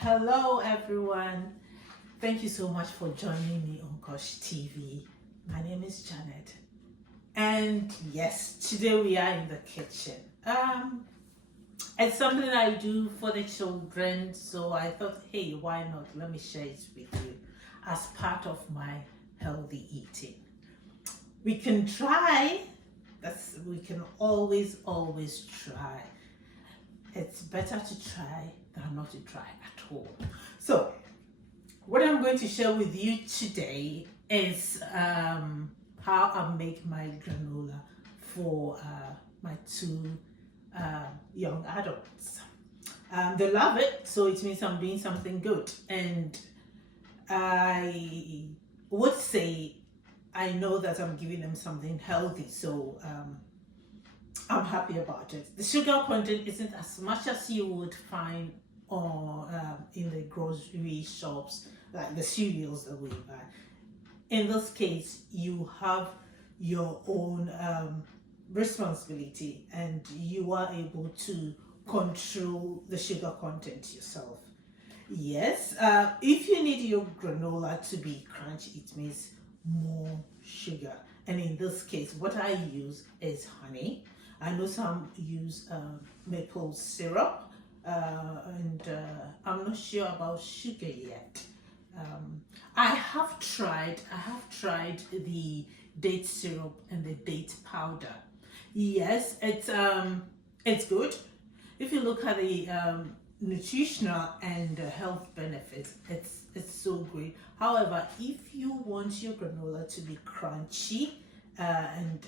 Hello, everyone. Thank you so much for joining me on Kosh TV. My name is Janet, and yes, today we are in the kitchen. It's something I do for the children, so I thought, hey, why not? Let me share it with you as part of my healthy eating. We can try. We can always try. It's better to try than not to try at all. So, what I'm going to share with you today is how I make my granola for my two young adults. They love it, so it means I'm doing something good. And I would say I know that I'm giving them something healthy, so I'm happy about it. The sugar content isn't as much as you would find or in the grocery shops, like the cereals that we buy. In this case, you have your own responsibility, and you are able to control the sugar content yourself. Yes, if you need your granola to be crunchy, it means more sugar. And in this case, what I use is honey. I know some use maple syrup, and I'm not sure about sugar yet. I have tried the date syrup and the date powder. Yes, it's good. If you look at the nutritional and health benefits, it's so great. However, if you want your granola to be crunchy and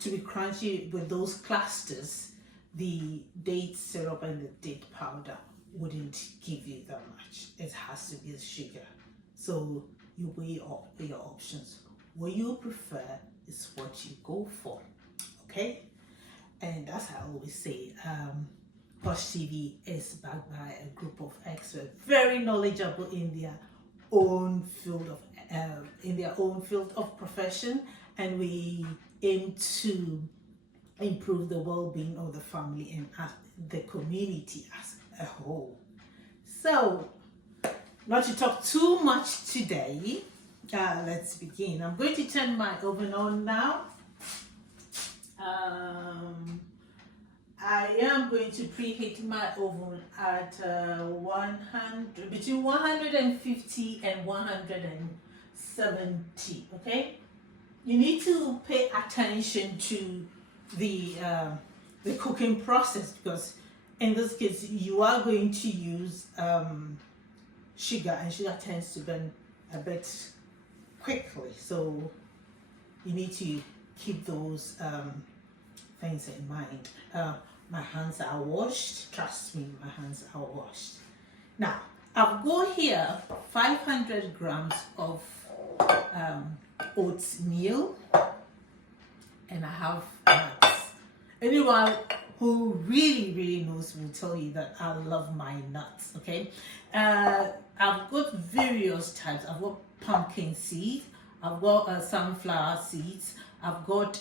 to be crunchy with those clusters, the date syrup and the date powder wouldn't give you that much. It has to be the sugar. So you weigh up your options. What you prefer is what you go for. Okay? And as I always say, Posh TV is backed by a group of experts, very knowledgeable in their own field of profession, and we aim to improve the well-being of the family and the community as a whole. So, not to talk too much today, let's begin. I'm going to turn my oven on now. I am going to preheat my oven at between 150 and 170. Okay, you need to pay attention to the cooking process, because in this case you are going to use sugar, and sugar tends to burn a bit quickly, so you need to keep those things in mind. My hands are washed. Trust me, my hands are washed. Now, I've got here 500 grams of oatmeal, and I have nuts. Anyone who really knows will tell you that I love my nuts. Okay, I've got various types. I've got pumpkin seeds. I've got sunflower seeds. I've got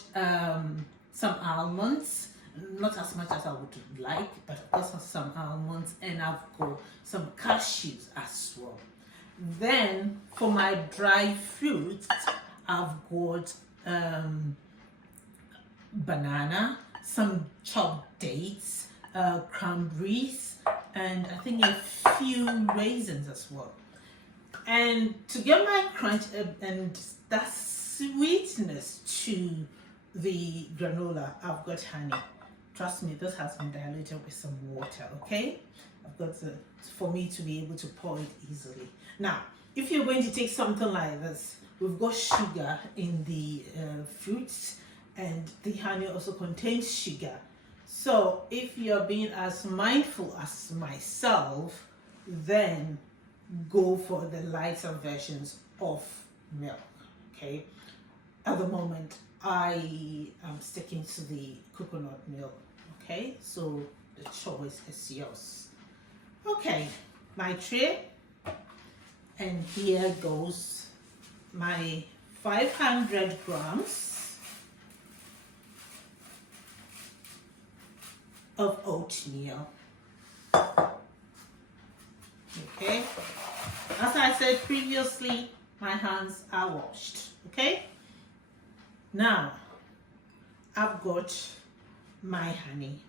some almonds, not as much as I would like, but I've got some almonds, and I've got some cashews as well. Then for my dry fruits, I've got banana, some chopped dates, cranberries, and I think a few raisins as well. And to get my crunch and that sweetness to the granola, I've got honey. Trust me, this has been diluted with some water. Okay, I've got for me to be able to pour it easily. Now, if you're going to take something like this, we've got sugar in the fruits, and the honey also contains sugar. So if you're being as mindful as myself, then go for the lighter versions of milk. Okay, at the moment I am sticking to the coconut milk. Okay, so the choice is yours. Okay, my tray, and here goes my 500 grams of oatmeal. said previously, my hands are washed. Okay? Now, I've got my honey.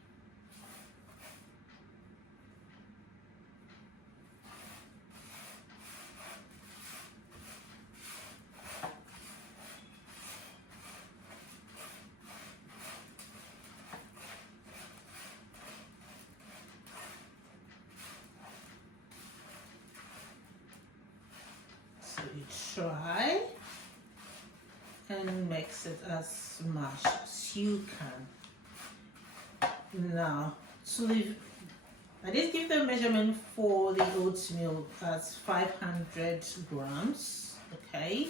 So you try and mix it as much as you can. Now, so I did give the measurement for the oatmeal as 500 grams. Okay.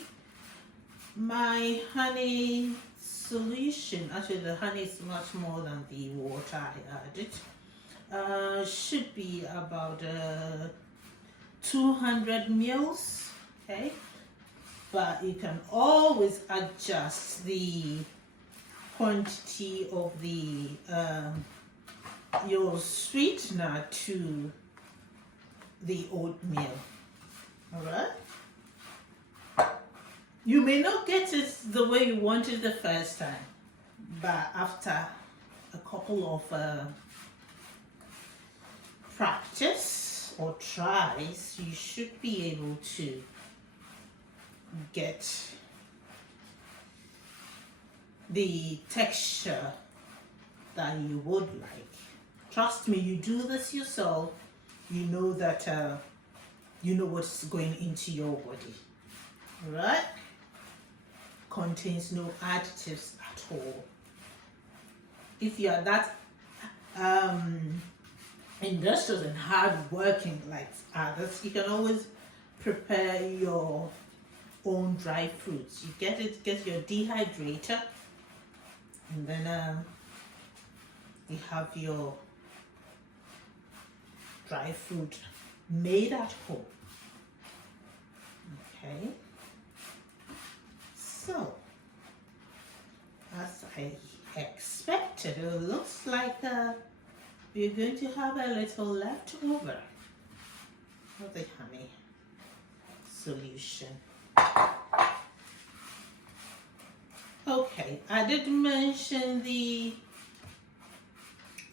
My honey solution, actually the honey is much more than the water I added, should be about 200 mils. Okay, but you can always adjust the quantity of the your sweetener to the oatmeal. All right, you may not get it the way you wanted the first time, but after a couple of practice or tries, you should be able to get the texture that you would like. Trust me, you do this yourself, you know that you know what's going into your body. Right? Contains no additives at all. If you are that industrious and hard working like others, you can always prepare your own dry fruits. You get your dehydrator, and then you have your dry fruit made at home. Okay, so as I expected, it looks like we're going to have a little leftover of the honey solution. Okay, I did mention the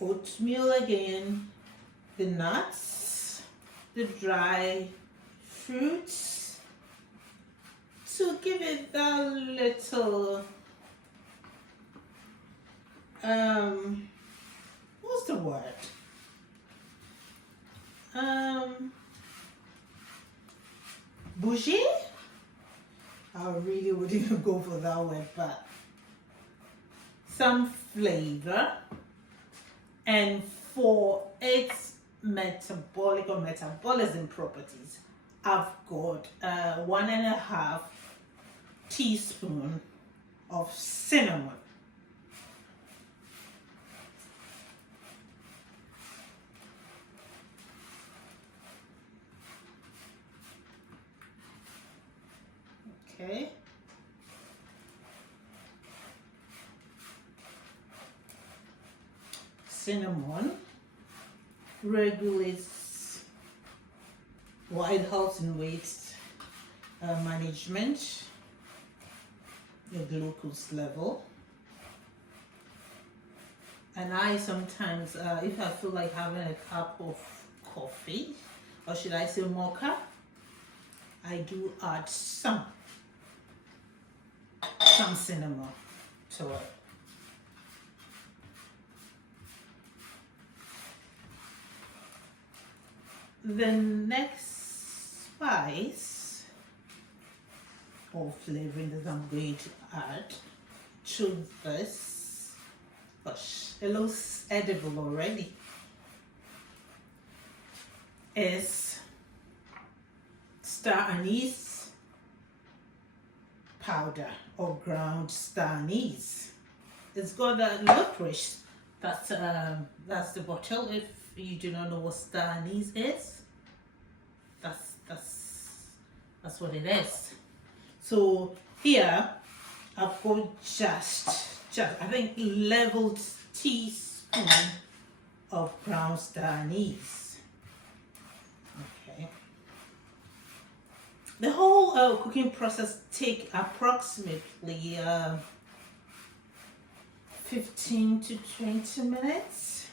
oatmeal again, the nuts, the dry fruits, to give it that little, what's the word? Bougie? I really wouldn't go for that word, but some flavor, and for its metabolic or metabolism properties, I've got 1.5 teaspoon of cinnamon. Okay. Cinnamon regulates, well, it helps in weight management, your glucose level. And I sometimes, if I feel like having a cup of coffee, or should I say mocha, I do add some cinnamon to it. The next spice or flavoring that I'm going to add to this, gosh, it looks edible already, is star anise powder or ground star anise. It's got a licorice. That's the bottle. If you do not know what star anise is, that's what it is. So here I've got just I think leveled teaspoon of ground star anise. Okay. The whole cooking process take approximately 15 to 20 minutes.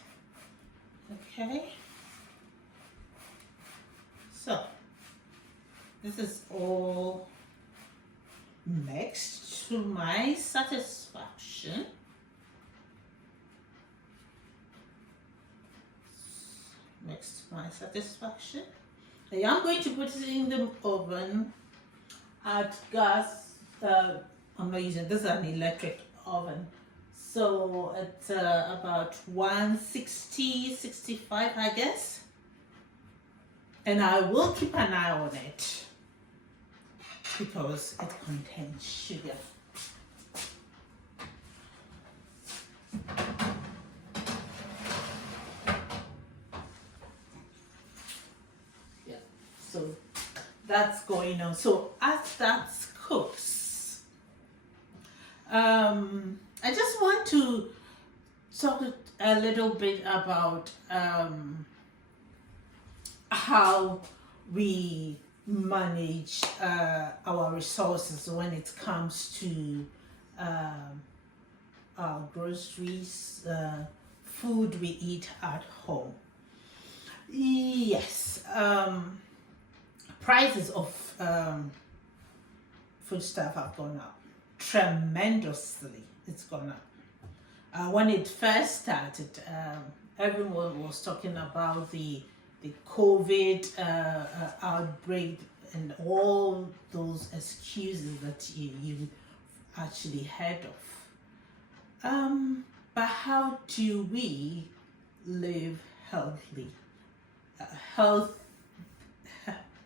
Okay. So this is all mixed to my satisfaction. Mixed to my satisfaction. I am going to put it in the oven at gas. I'm not using this is an electric oven, so it's about 160, 65, I guess. And I will keep an eye on it because it contains sugar. Yeah, so that's going on. So as that cooks, I just want to talk a little bit about how we manage our resources when it comes to our groceries, food we eat at home. Yes, prices of foodstuff have gone up tremendously. It's gone up. When it first started, everyone was talking about the COVID outbreak and all those excuses that you actually heard of. But how do we live healthily?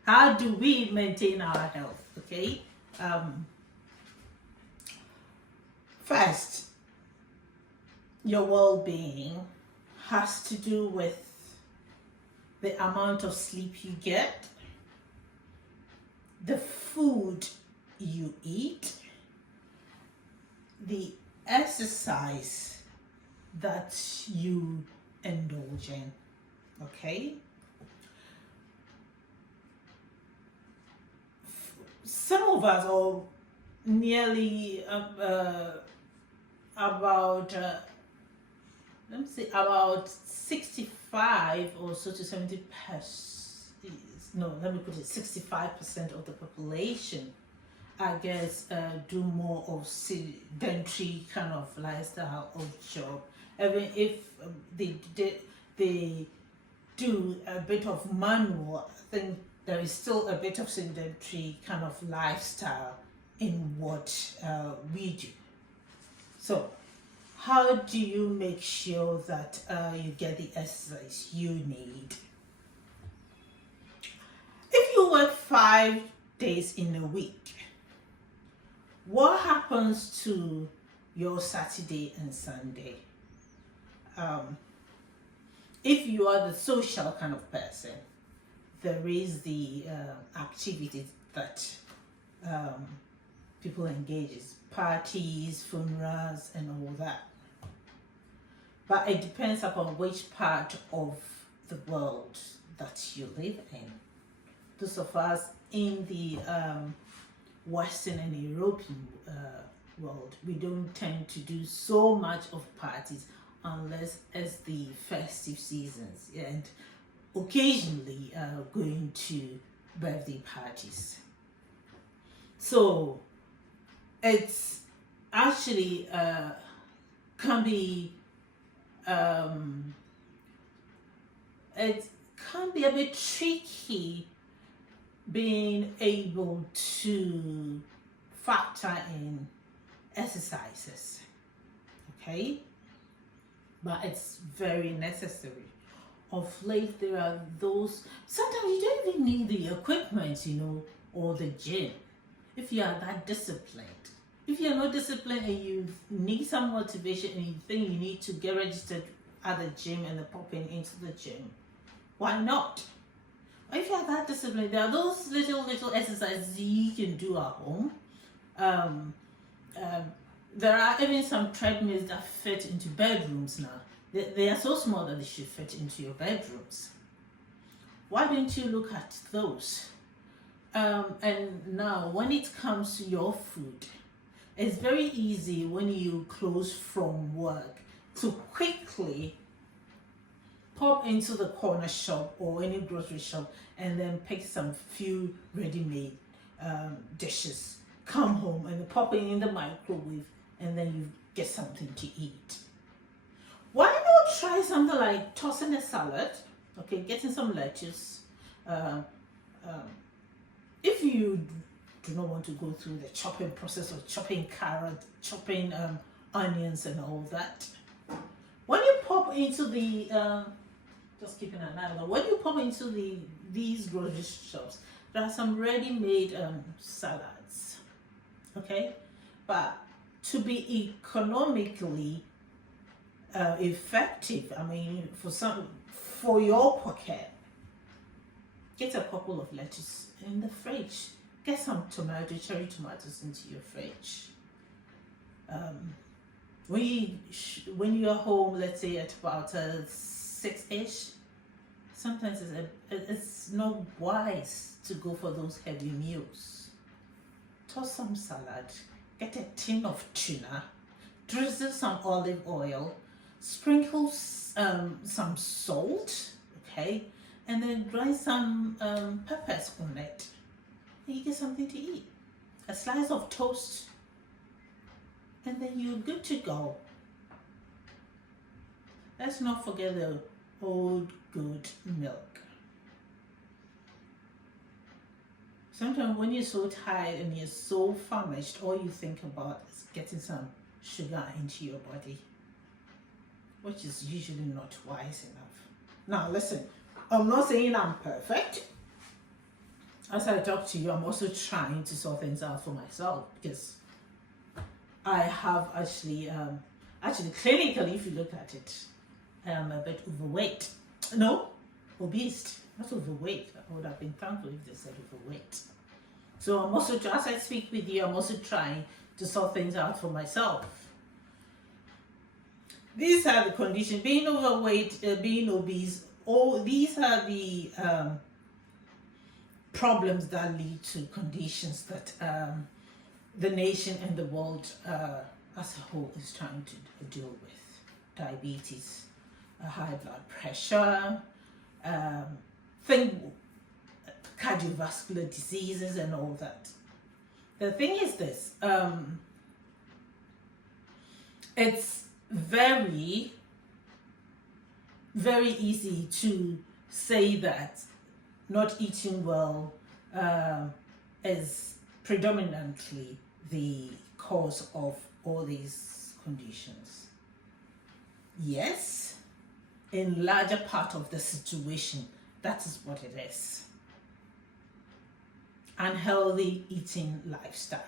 How do we maintain our health? Okay. First, your well-being has to do with the amount of sleep you get, the food you eat, the exercise that you indulge in. Okay? Some of us, or nearly about let me say about 65 or so to 70%, no, let me put it 65% of the population, I guess, do more of sedentary kind of lifestyle or job. Even if they do a bit of manual, I think there is still a bit of sedentary kind of lifestyle in what we do. So how do you make sure that you get the exercise you need? If you work 5 days in a week, what happens to your Saturday and Sunday? If you are the social kind of person, there is the activities that people engage in, parties, funerals, and all that. But it depends upon which part of the world that you live in. Those of us in the Western and European world, we don't tend to do so much of parties unless it's the festive seasons and occasionally going to birthday parties. So it's actually can be it can be a bit tricky being able to factor in exercises, okay? But it's very necessary. Of late, there are those, sometimes you don't even need the equipment, or the gym, if you are that disciplined. If you're not disciplined and you need some motivation and you think you need to get registered at the gym and pop into the gym, why not? If you're that disciplined, there are those little exercises you can do at home. There are even some treadmills that fit into bedrooms now. They are so small that they should fit into your bedrooms. Why don't you look at those? And now when it comes to your food, it's very easy when you close from work to quickly pop into the corner shop or any grocery shop and then pick some few ready-made dishes, come home and pop it in the microwave, and then you get something to eat. Why not try something like tossing a salad? Okay, getting some lettuce. If you do not want to go through the chopping process of chopping carrot, chopping onions and all that, when you pop into the just keeping an eye on, when you pop into these grocery shops, there are some ready-made salads, okay? But to be economically effective, I mean, for your pocket, get a couple of lettuce in the fridge. Get some cherry tomatoes into your fridge. When you're home, let's say at about 6-ish, sometimes it's not wise to go for those heavy meals. Toss some salad, get a tin of tuna, drizzle some olive oil, sprinkle some salt, okay, and then grind some peppers on it. And you get something to eat. A slice of toast, and then you're good to go. Let's not forget the old good milk. Sometimes when you're so tired and you're so famished, all you think about is getting some sugar into your body, which is usually not wise enough. Now listen, I'm not saying I'm perfect. As I talk to you, I'm also trying to sort things out for myself, because I have actually clinically, if you look at it, I am a bit overweight. No, obese, not overweight. I would have been thankful if they said overweight. So I'm also, as I speak with you, I'm also trying to sort things out for myself. These are the conditions: being overweight, being obese. All these are the problems that lead to conditions that the nation and the world as a whole is trying to deal with. Diabetes, high blood pressure, cardiovascular diseases and all that. The thing is this, it's very, very easy to say that not eating well is predominantly the cause of all these conditions. Yes, in larger part of the situation, that is what it is. Unhealthy eating lifestyle.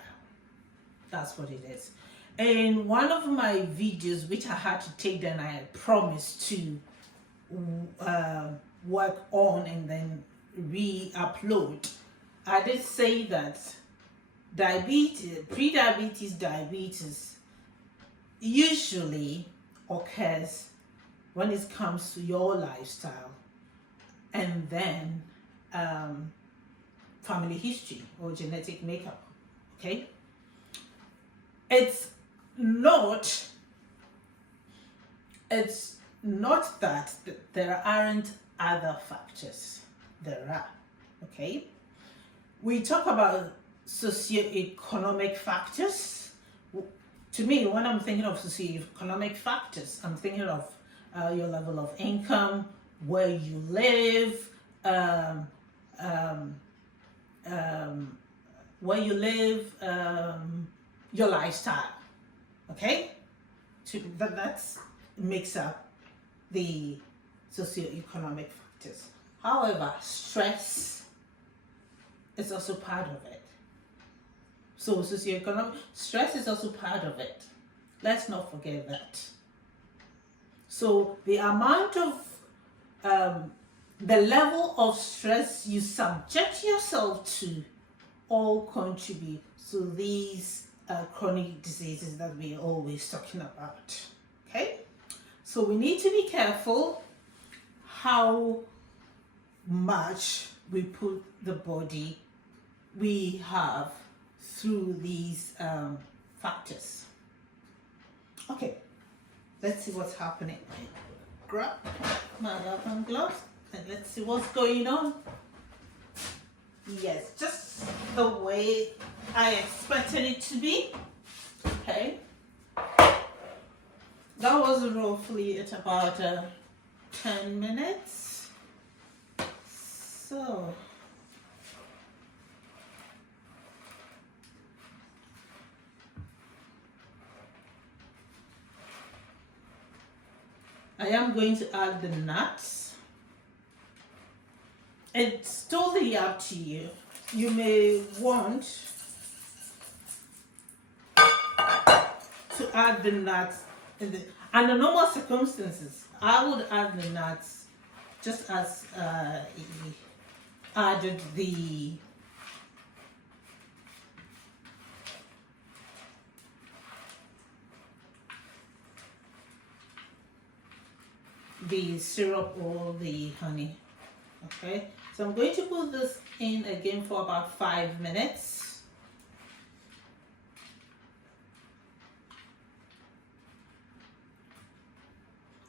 That's what it is. In one of my videos, which I had to take down, I had promised to work on and then re-upload. I did say that pre-diabetes diabetes usually occurs when it comes to your lifestyle and then family history or genetic makeup. Okay, it's not that there aren't other factors. There are. Okay, we talk about socioeconomic factors. To me, when I'm thinking of socioeconomic factors, I'm thinking of your level of income, where you live, your lifestyle. Okay, that makes up the socioeconomic factors. However, stress is also part of it. So socioeconomic stress is also part of it. Let's not forget that. So the amount of the level of stress you subject yourself to all contribute to these chronic diseases that we're always talking about. Okay, so we need to be careful how much we put the body we have through these factors. Okay, let's see what's happening. Grab my lavender gloves and let's see what's going on. Yes, just the way I expected it to be. Okay, that was roughly at about 10 minutes. So I am going to add the nuts. It's totally up to you. You may want to add the nuts under normal circumstances. I would add the nuts just as he added the syrup or the honey. Okay, so I'm going to put this in again for about 5 minutes.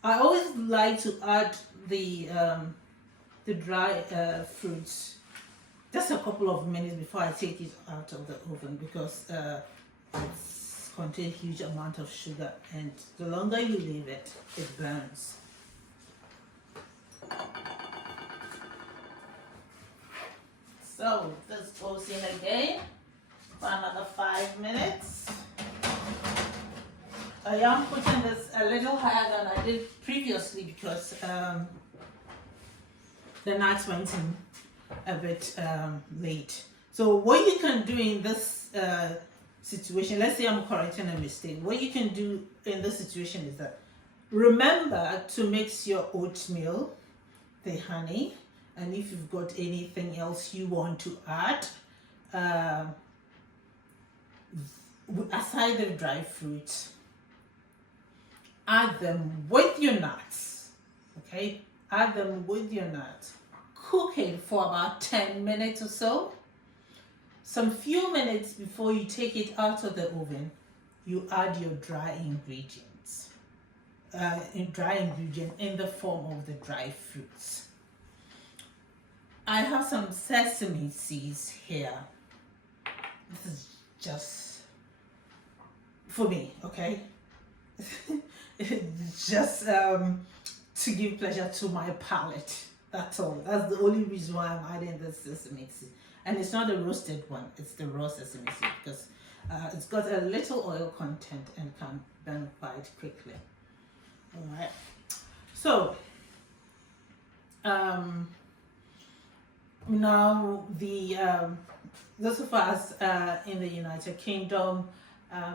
I always like to add the dry fruits just a couple of minutes before I take it out of the oven, because it contains huge amount of sugar, and the longer you leave it, it burns. So this goes in again for another 5 minutes. I am putting this a little higher than I did previously because the nuts went in a bit late. So what you can do in this situation, let's say I'm correcting a mistake, what you can do in this situation is that remember to mix your oatmeal, the honey, and if you've got anything else you want to add, aside the dry fruits, add them with your nuts. Okay, add them with your nuts. Cook it for about 10 minutes or so. Some few minutes before you take it out of the oven, you add your dry ingredients. In the form of the dry fruits. I have some sesame seeds here. This is just for me, okay? Just to give pleasure to my palate. That's all. That's the only reason why I'm adding this sesame seed. And it's not the roasted one, it's the raw sesame seed, because it's got a little oil content and can burn quite quickly. All right. So now those of us in the United Kingdom,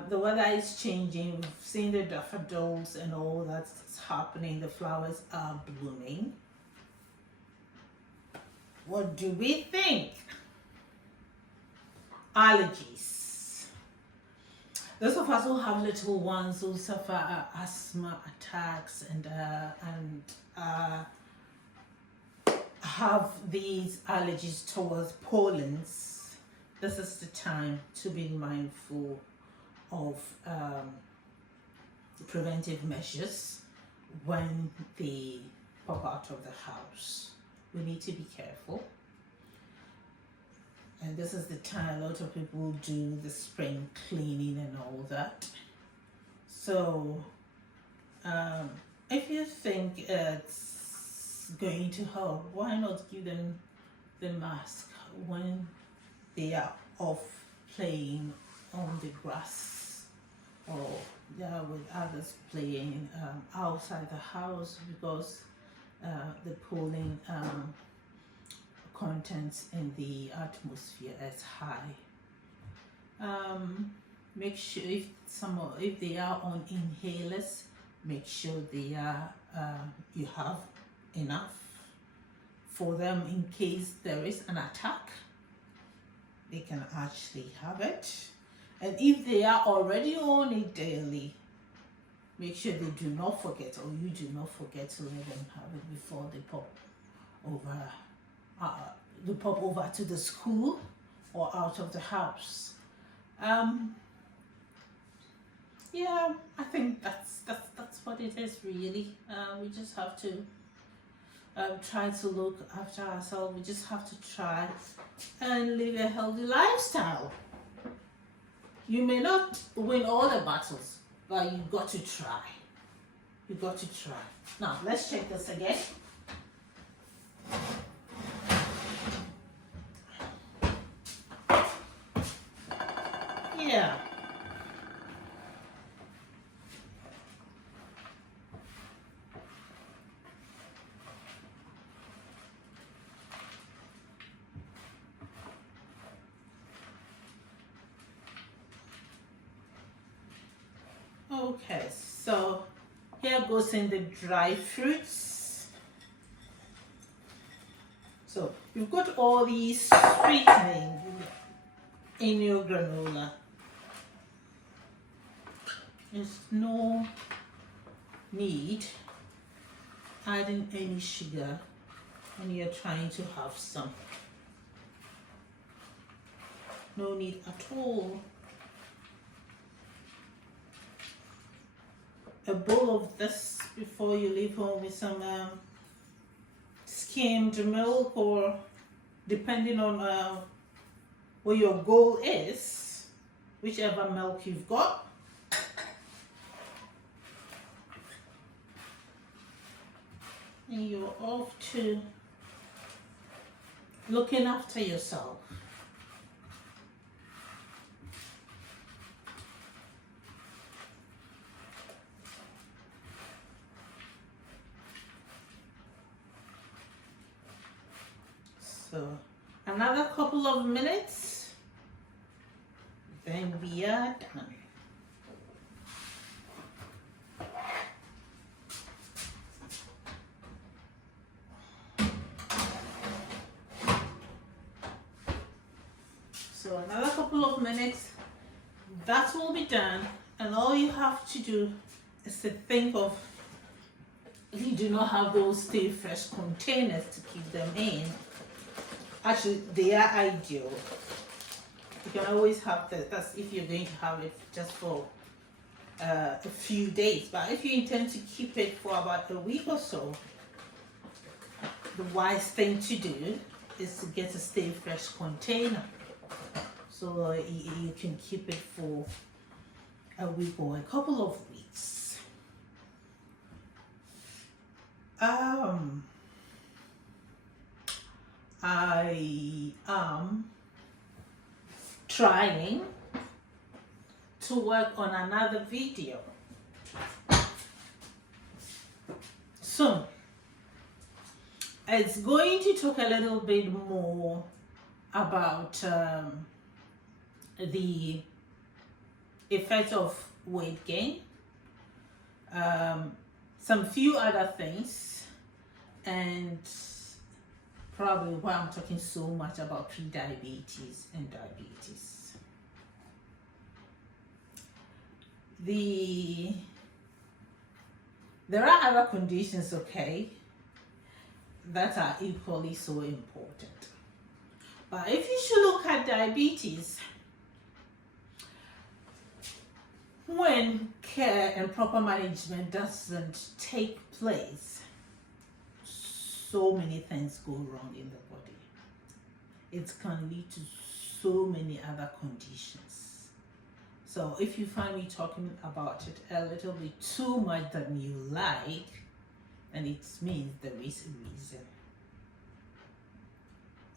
the weather is changing. We've seen the daffodils and all that's happening. The flowers are blooming. What do we think? Allergies. Those of us who have little ones who suffer asthma attacks and have these allergies towards pollens, this is the time to be mindful of preventive measures when they pop out of the house. We need to be careful. And this is the time a lot of people do the spring cleaning and all that. So if you think it's going to help, why not give them the mask when they are off playing on the grass, or they are with others playing outside the house, because the pollen contents in the atmosphere is high. Make sure if they are on inhalers, make sure they are you have enough for them in case there is an attack. They can actually have it. And if they are already on it daily, make sure they do not forget, or you do not forget to let them have it before they pop over to the school or out of the house. Yeah, I think that's what it is really. We just have to try to look after ourselves. We just have to try and live a healthy lifestyle. You may not win all the battles, but you got to try. You got to try. Now let's check this again. Yeah. Okay, so here goes in the dry fruits. So you've got all these sweetening in your granola. There's no need adding any sugar when you're trying to have some. No need at all. A bowl of this before you leave home with some skimmed milk, or depending on what your goal is, whichever milk you've got. And you're off to looking after yourself. So another couple of minutes, then we are done. So another couple of minutes, that will be done, and all you have to do is to think of, if you do not have those stay fresh containers to keep them in, actually they are ideal. You can always have that. That's if you're going to have it just for a few days, but if you intend to keep it for about a week or so, the wise thing to do is to get a stay fresh container, so you can keep it for a week or a couple of weeks. I am trying to work on another video soon. It's going to talk a little bit more about the effect of weight gain, some few other things, and probably why I'm talking so much about pre-diabetes and diabetes. There are other conditions, okay, that are equally so important. But if you should look at diabetes, when care and proper management doesn't take place, so many things go wrong in the body. It can lead to so many other conditions. So if you find me talking about it a little bit too much than you like, then it means there is a reason.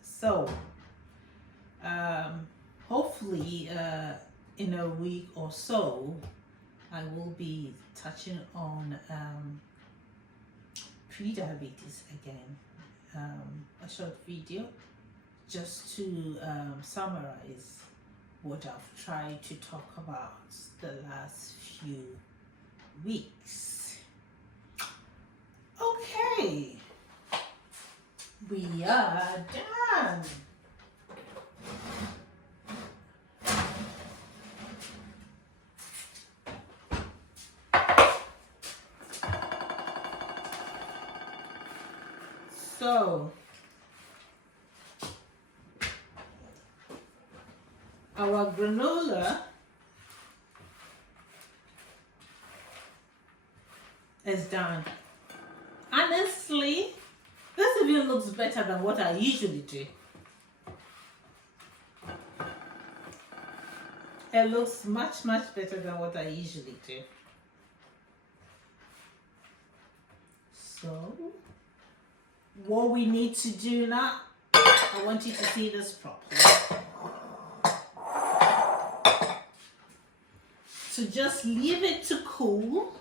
So hopefully in a week or so, I will be touching on pre-diabetes again, a short video just to summarize what I've tried to talk about the last few weeks. Okay, we are done. So our granola is done. Honestly, this even looks better than what I usually do. It looks much better than what I usually do. So, what we need to do now, I want you to see this properly. So just leave it to cool.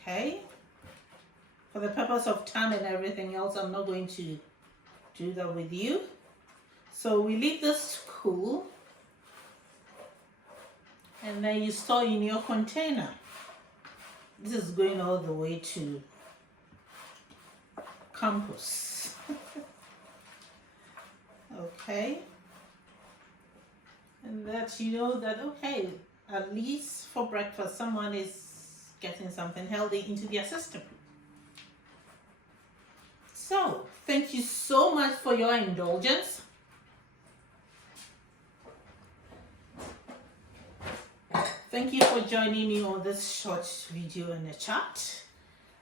Okay. For the purpose of time and everything else, I'm not going to do that with you. So we leave this to cool. And then you store in your container. This is going all the way to campus. Okay. And that you know that, okay, at least for breakfast, someone is getting something healthy into their system. So, thank you so much for your indulgence. Thank you for joining me on this short video in the chat.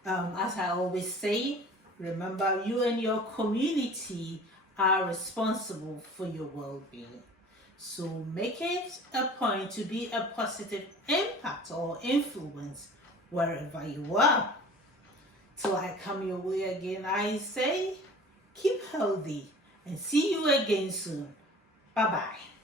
As I always say, remember you and your community are responsible for your well-being. So make it a point to be a positive impact or influence wherever you are. Till I come your way again, I say keep healthy and see you again soon. Bye-bye.